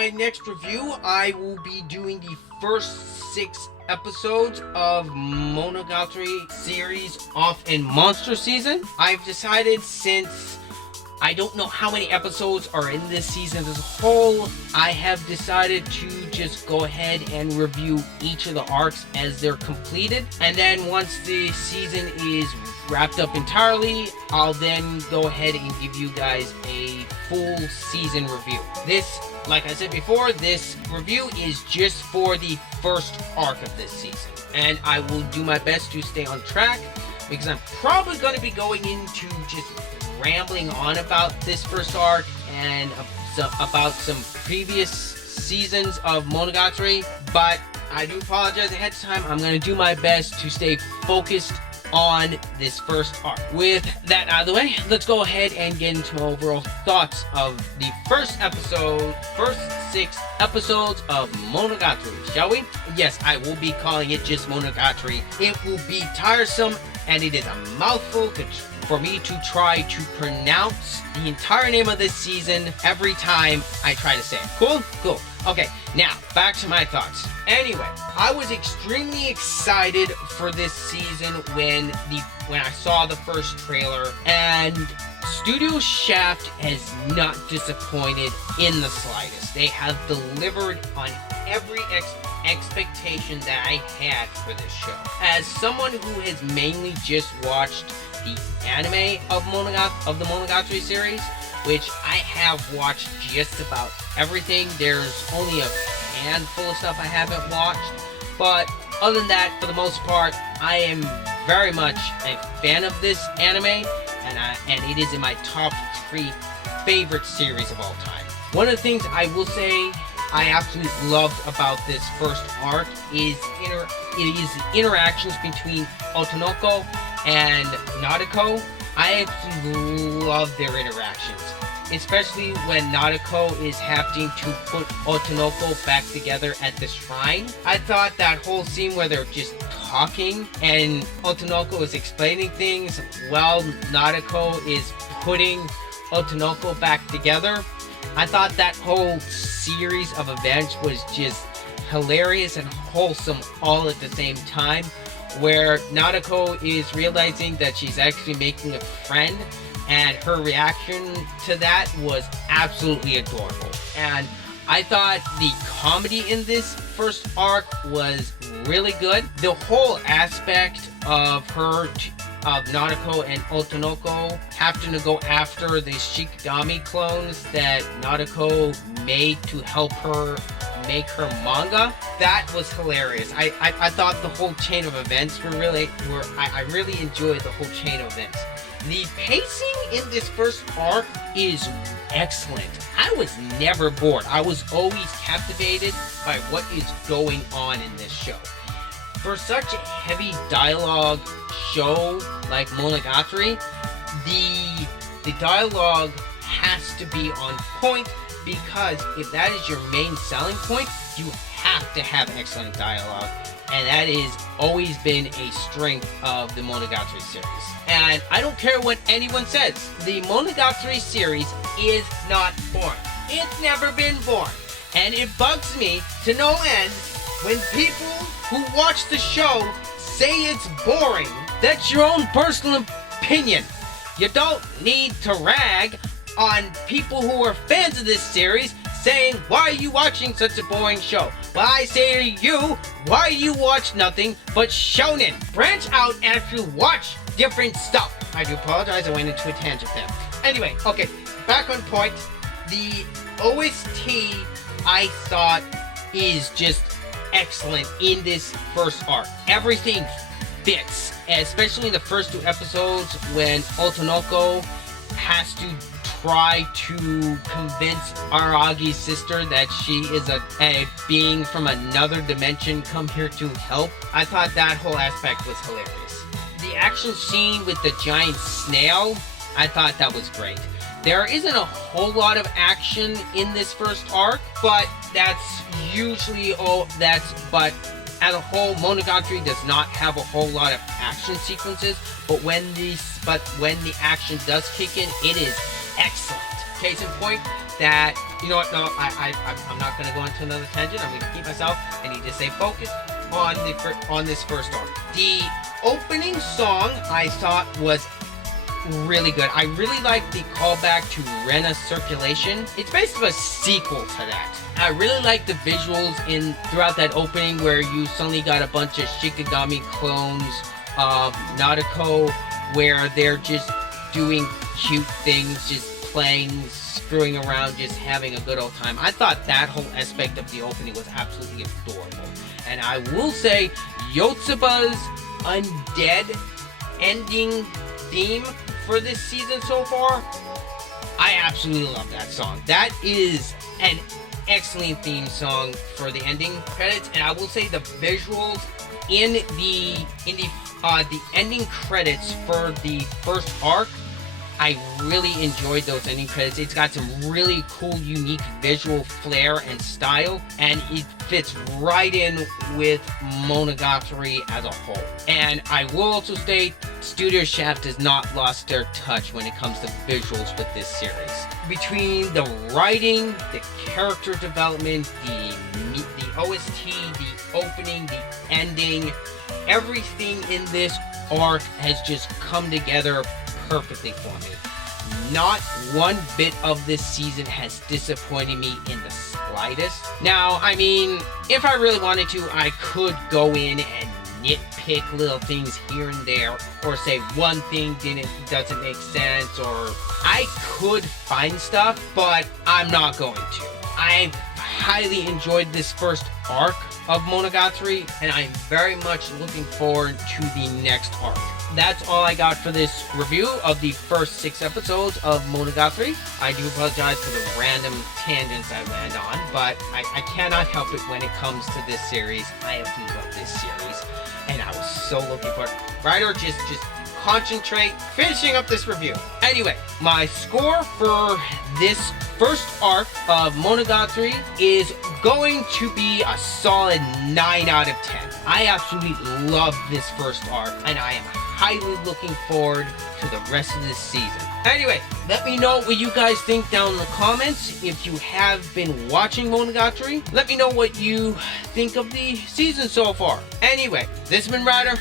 my next review, I will be doing the first 6 episodes of Monogatari series off in Monster Season. I've decided, since I don't know how many episodes are in this season as a whole, I have decided to just go ahead and review each of the arcs as they're completed. And then once the season is wrapped up entirely, I'll then go ahead and give you guys a full season review. This, like I said before, this review is just for the first arc of this season. And I will do my best to stay on track, because I'm probably going to be going into just rambling on about this first arc and about some previous seasons of Monogatari, but I do apologize ahead of time. I'm going to do my best to stay focused on this first arc. With that out of the way, let's go ahead and get into my overall thoughts of the first 6 episodes of Monogatari, shall we? Yes, I will be calling it just Monogatari. It will be tiresome, and it is a mouthful for me to try to pronounce the entire name of this season every time I try to say it. Cool? Cool. Okay, now, back to my thoughts. Anyway, I was extremely excited for this season when I saw the first trailer, and Studio Shaft has not disappointed in the slightest. They have delivered on every expectation that I had for this show. As someone who has mainly just watched the anime of the Monogatari series, which I have watched just about everything. There's only a handful of stuff I haven't watched, but other than that, for the most part, I am very much a fan of this anime, and it is in my top 3 favorite series of all time. One of the things I will say I absolutely loved about this first arc is the interactions between Otonoko and Nadeko. I absolutely love their interactions, especially when Nadeko is having to put Otonoko back together at the shrine. I thought that whole scene where they're just talking and Otonoko is explaining things while Nadeko is putting Otonoko back together, I thought that whole series of events was just hilarious and wholesome all at the same time, where Nadeko is realizing that she's actually making a friend, and her reaction to that was absolutely adorable. And I thought the comedy in this first arc was really good. The whole aspect of Nadeko and Otonoko having to go after the Shikigami clones that Nadeko made to help her make her manga, that was hilarious. I thought the whole chain of events I really enjoyed the whole chain of events. The pacing in this first arc is excellent. I was never bored. I was always captivated by what is going on in this show. For such a heavy dialogue show like Monogatari, the dialogue has to be on point, because if that is your main selling point, you have to have excellent dialogue, and that has always been a strength of the Monogatari series. And I don't care what anyone says, the Monogatari series is not boring. It's never been boring, and it bugs me to no end when people who watch the show say it's boring. That's your own personal opinion. You don't need to rag on people who are fans of this series saying, why are you watching such a boring show? Well, I say to you, why do you watch nothing but shonen? Branch out and actually watch different stuff. I do apologize, I went into a tangent there. Anyway, okay, back on point. The OST, I thought, is just excellent in this first arc. Everything fits, especially in the first 2 episodes when Otonoko has to try to convince Aragi's sister that she is a being from another dimension come here to help. I thought that whole aspect was hilarious. The action scene with the giant snail, I thought that was great. There isn't a whole lot of action in this first arc, but that's usually but as a whole, Monogatari does not have a whole lot of action sequences, but when the action does kick in, it is excellent. Case in point, that you know what? No, I'm not gonna go into another tangent. I'm gonna keep myself. I need to stay focused on this first arc. The opening song I thought was really good. I really like the callback to Rena Circulation. It's basically a sequel to that. I really like the visuals throughout that opening where you suddenly got a bunch of Shikigami clones of Nadeko, where they're just doing cute things, just playing, screwing around, just having a good old time. I thought that whole aspect of the opening was absolutely adorable. And I will say, Yotsuba's undead ending theme for this season so far, I absolutely love that song. That is an excellent theme song for the ending credits, and I will say the visuals in the ending credits for the first arc, I really enjoyed those ending credits. It's got some really cool, unique visual flair and style, and it fits right in with Monogatari as a whole. And I will also state, Studio Shaft has not lost their touch when it comes to visuals with this series. Between the writing, the character development, the OST, the opening, the ending, everything in this arc has just come together perfectly for me. Not one bit of this season has disappointed me in the slightest. Now, I mean, if I really wanted to, I could go in and nitpick little things here and there, or say one thing doesn't make sense, or I could find stuff, but I'm not going to. I've highly enjoyed this first arc of Monogatari, and I'm very much looking forward to the next arc. That's all I got for this review of the first 6 episodes of Monogatari. I do apologize for the random tangents I land on, but I cannot help it when it comes to this series. I absolutely love this series, and I was so looking for it. Ryder, just concentrate, finishing up this review. Anyway, my score for this first arc of Monogatari is going to be a solid 9 out of 10. I absolutely love this first arc, and I am highly looking forward to the rest of this season. Anyway, let me know what you guys think down in the comments. If you have been watching Monogatari, let me know what you think of the season so far. Anyway, this has been Ryder.